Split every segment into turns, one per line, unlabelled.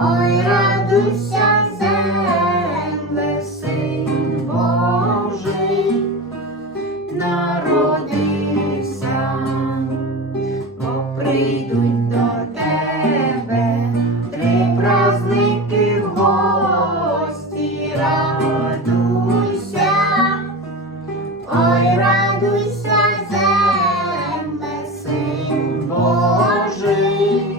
ой, радуйся, земле, син Божий, народився, бо прийдуть до тебе три праздники в гості, радуйся. Ой, радуйся, Божий.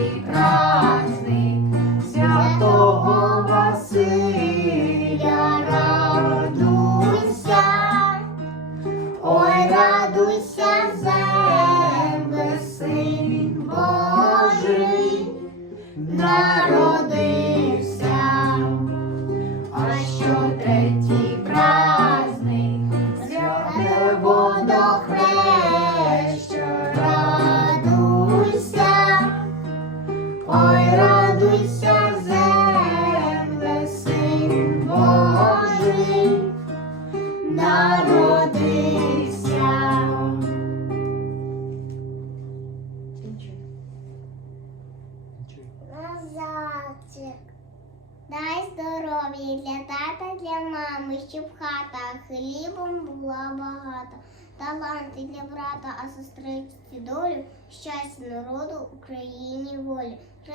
радуйся, земле, син народився. Назадчик. Дай здоров'я для тата, для мами, щоб хата хлібом була багата. Таланти для брата, а сестричці долю, щастя народу Україні волі.